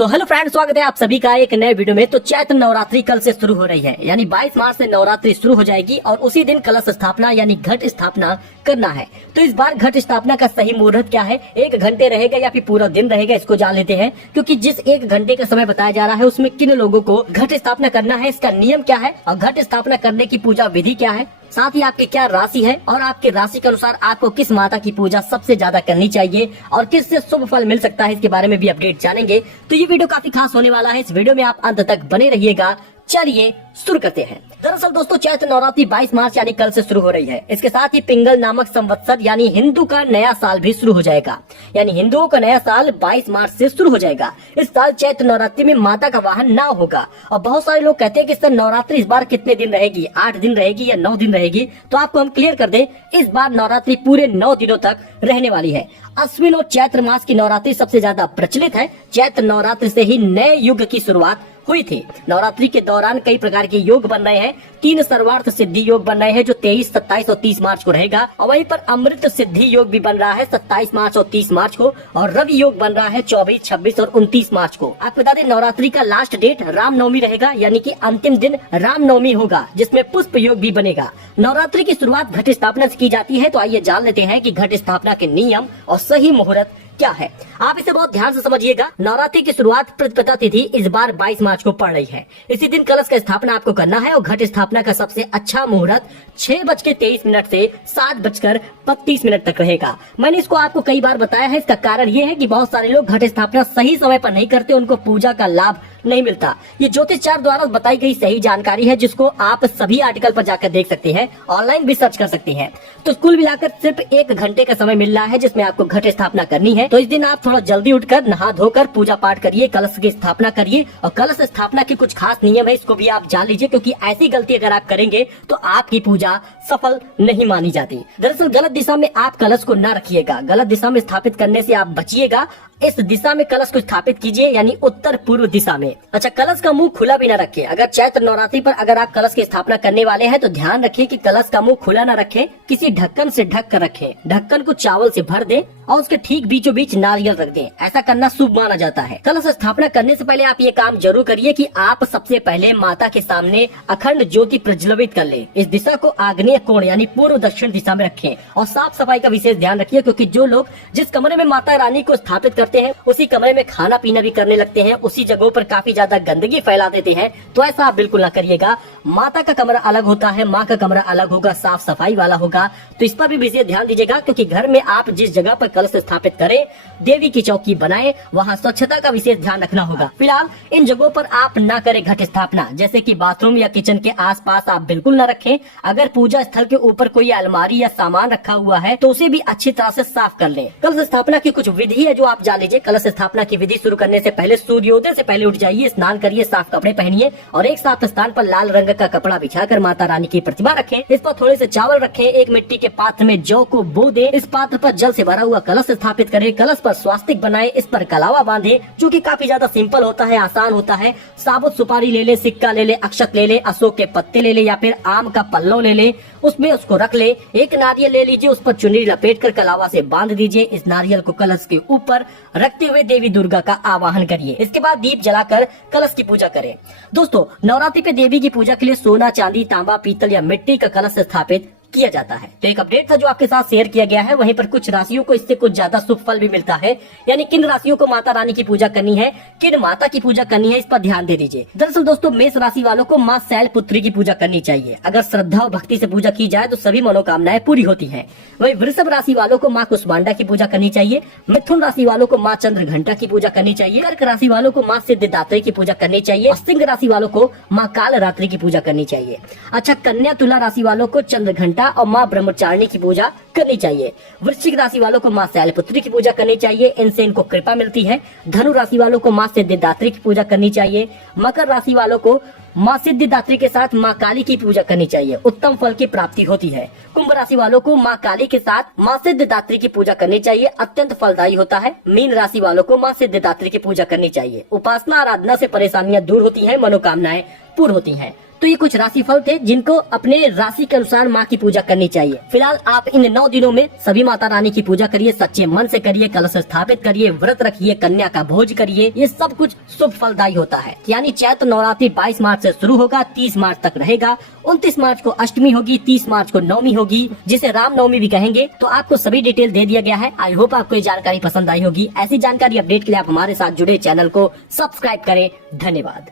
तो hello friends, स्वागत है आप सभी का एक नए वीडियो में। तो चैत्र नवरात्रि कल से शुरू हो रही है, यानी 22 मार्च से नवरात्रि शुरू हो जाएगी और उसी दिन कलश स्थापना यानी घट स्थापना करना है। तो इस बार घट स्थापना का सही मुहूर्त क्या है, 1 घंटे रहेगा या फिर पूरा दिन रहेगा, इसको जान लेते हैं। क्योंकि जिस 1 घंटे का समय बताया जा रहा है उसमें किन लोगों को घट स्थापना करना है, इसका नियम क्या है और घट स्थापना करने की पूजा विधि क्या है, साथ ही आपकी क्या राशि है और आपके राशि के अनुसार आपको किस माता की पूजा सबसे ज्यादा करनी चाहिए और किससे शुभ फल मिल सकता है, इसके बारे में भी अपडेट जानेंगे। तो ये वीडियो काफी खास होने वाला है, इस वीडियो में आप अंत तक बने रहिएगा। चलिए शुरू करते हैं। दरअसल दोस्तों, चैत्र नवरात्रि 22 मार्च यानी कल से शुरू हो रही है। इसके साथ ही पिंगल नामक संवत्सर यानी हिंदू का नया साल भी शुरू हो जाएगा, यानी हिंदुओं का नया साल 22 मार्च से शुरू हो जाएगा। इस साल चैत्र नवरात्रि में माता का वाहन नाव होगा और बहुत सारे लोग कहते हैं कि सर नवरात्रि इस बार कितने दिन रहेगी, 8 दिन रहेगी या 9 दिन रहेगी। तो आपको हम क्लियर कर दें, इस बार नवरात्रि पूरे 9 दिनों तक रहने वाली है। अश्विन और चैत्र मास की नवरात्रि सबसे ज्यादा प्रचलित है। चैत्र नवरात्रि से ही नए युग की शुरुआत हुई थी। नवरात्रि के दौरान कई प्रकार के योग बन रहे हैं। 3 सर्वार्थ सिद्धि योग बन रहे हैं जो 23, 27 और 30 मार्च को रहेगा और वहीं पर अमृत सिद्धि योग भी बन रहा है 27 मार्च और 30 मार्च को, और रवि योग बन रहा है 24, 26 और 29 मार्च को। आपको बता दें नवरात्रि का लास्ट डेट रामनवमी रहेगा, यानी कि अंतिम दिन रामनवमी होगा जिसमें पुष्प योग भी बनेगा। नवरात्रि की शुरुआत घट स्थापना से की जाती है। तो आइए जान लेते हैं कि घट स्थापना के नियम और सही मुहूर्त क्या है। आप इसे बहुत ध्यान से समझिएगा। नवरात्रि की शुरुआत प्रतिपदा तिथि इस बार 22 मार्च को पड़ रही है। इसी दिन कलश का स्थापना आपको करना है और घट स्थापना का सबसे अच्छा मुहूर्त 6:23 से 7:32 तक रहेगा। मैंने इसको आपको कई बार बताया है। इसका कारण ये है कि बहुत सारे लोग घट स्थापना सही समय पर नहीं करते, उनको पूजा का लाभ नहीं मिलता। ये ज्योतिषाचार्य द्वारा बताई गई सही जानकारी है जिसको आप सभी आर्टिकल पर जाकर देख सकते हैं, ऑनलाइन भी सर्च कर सकते हैं। तो कुल मिलाकर सिर्फ 1 घंटे का समय मिल रहा है जिसमें आपको घट स्थापना करनी है। तो इस दिन आप थोड़ा जल्दी उठकर नहा धोकर पूजा पाठ करिए, कलश की स्थापना करिए। और कलश स्थापना के कुछ खास नियम है, इसको भी आप जान लीजिए, क्योंकि ऐसी गलती अगर आप करेंगे तो आपकी पूजा सफल नहीं मानी जाती। दरअसल गलत दिशा में आप कलश को न रखिएगा, गलत दिशा में स्थापित करने से आप बचिएगा। इस दिशा में कलश को स्थापित कीजिए, यानी उत्तर पूर्व दिशा में। अच्छा, कलश का मुंह खुला भी न रखें। अगर चैत्र नवरात्रि पर अगर आप कलश की स्थापना करने वाले हैं तो ध्यान रखिए कि कलश का मुंह खुला न रखें, किसी ढक्कन से ढक कर रखें। ढक्कन को चावल से भर दें और उसके ठीक बीचों बीच नारियल रख दें। ऐसा करना शुभ माना जाता है। कलश स्थापना करने से पहले आप ये काम जरूर करिए कि आप सबसे पहले माता के सामने अखंड ज्योति प्रज्वलित कर ले। इस दिशा को आग्नेय कोण यानी पूर्व दक्षिण दिशा में रखें और साफ सफाई का विशेष ध्यान रखिए, क्योंकि जो लोग जिस कमरे में माता रानी को स्थापित करते हैं उसी कमरे में खाना पीना भी करने लगते हैं, उसी जगहों पर काफी ज्यादा गंदगी फैला देते हैं। तो ऐसा आप बिल्कुल ना करिएगा। माता का कमरा अलग होता है, माँ का कमरा अलग होगा, साफ सफाई वाला होगा। तो इस पर भी विशेष ध्यान दीजिएगा, क्योंकि घर में आप जिस जगह पर कलश स्थापित करें, देवी की चौकी बनाए, वहाँ स्वच्छता का विशेष ध्यान रखना होगा। फिलहाल इन जगहों पर आप न करें घट स्थापना, जैसे कि बाथरूम या किचन के आसपास आप बिल्कुल न रखें। अगर पूजा स्थल के ऊपर कोई अलमारी या सामान रखा हुआ है तो उसे भी अच्छी तरह से साफ कर लें। कलश स्थापना की कुछ विधि है जो आप जान लीजिए। कलश स्थापना की विधि शुरू करने से पहले सूर्योदय से पहले उठ जाइए, स्नान करिए, साफ कपड़े पहनिए और एक साफ स्थान पर लाल रंग का कपड़ा बिछाकर माता रानी की प्रतिमा रखें। इस पर थोड़े से चावल रखें। एक मिट्टी के पात्र में जौ को बो दें। इस पात्र पर जल से भरा हुआ कलश स्थापित करें। कलश पर स्वास्तिक बनाए, इस पर कलावा बांधे, जो कि काफी ज्यादा सिंपल होता है, आसान होता है। साबुत सुपारी ले ले, सिक्का ले ले, अक्षत ले ले, अशोक के पत्ते ले ले या फिर आम का पल्लव ले ले, उसमें उसको रख ले। एक नारियल ले लीजिए, उस पर चुनरी लपेटकर कलावा से बांध दीजिए। इस नारियल को कलश के ऊपर रखते हुए देवी दुर्गा का आवाहन करिए। इसके बाद दीप जलाकर कलश की पूजा करें। दोस्तों, नवरात्रि पे देवी की पूजा के लिए सोना, चांदी, तांबा, पीतल या मिट्टी का कलश स्थापित किया जाता है। तो एक अपडेट था जो आपके साथ शेयर किया गया है। वहीं पर कुछ राशियों को इससे कुछ ज्यादा शुभ फल भी मिलता है, यानी किन राशियों को माता रानी की पूजा करनी है, किन माता की पूजा करनी है, इस पर ध्यान दे दीजिए। दरअसल दोस्तों, मेष राशि वालों को माँ शैलपुत्री की पूजा करनी चाहिए। अगर श्रद्धा और भक्ति से पूजा की जाए तो सभी मनोकामनाएं पूरी होती है। वहीं वृषभ राशि वालों को माँ कुष्मांडा की पूजा करनी चाहिए। मिथुन राशि वालों को माँ चंद्र घंटा की पूजा करनी चाहिए। कर्क राशि वालों को माँ सिद्धिदात्री की पूजा करनी चाहिए। सिंह राशि वालों को माँ काल रात्रि की पूजा करनी चाहिए। अच्छा, कन्या तुला राशि वालों को चंद्र घंटा और माँ ब्रह्मचारिणी की पूजा करनी चाहिए। वृश्चिक राशि वालों को माँ शैलपुत्री की पूजा करनी चाहिए, इनसे इनको कृपा मिलती है। धनु राशि वालों को माँ सिद्धिदात्री की पूजा करनी चाहिए। मकर राशि वालों को माँ सिद्धिदात्री के साथ माँ काली की पूजा करनी चाहिए, उत्तम फल की प्राप्ति होती है। कुंभ राशि वालों को माँ काली के साथ माँ सिद्धिदात्री की पूजा करनी चाहिए, अत्यंत फलदायी होता है। मीन राशि वालों को माँ सिद्धिदात्री की पूजा करनी चाहिए। उपासना आराधना से परेशानियां दूर होती हैं, मनोकामनाएं पूर्ण होती हैं। तो ये कुछ राशिफल थे जिनको अपने राशि के अनुसार माँ की पूजा करनी चाहिए। फिलहाल आप इन 9 दिनों में सभी माता रानी की पूजा करिए, सच्चे मन से करिए, कलश स्थापित करिए, व्रत रखिए, कन्या का भोज करिए। ये सब कुछ शुभ फलदायी होता है। यानी चैत्र नवरात्रि 22 मार्च से शुरू होगा, 30 मार्च तक रहेगा। 29 मार्च को अष्टमी होगी, 30 मार्च को नवमी होगी, जिसे राम नवमी भी कहेंगे। तो आपको सभी डिटेल दे दिया गया है। आई होप आपको ये जानकारी पसंद आई होगी। ऐसी जानकारी अपडेट के लिए आप हमारे साथ जुड़े, चैनल को सब्सक्राइब करें। धन्यवाद।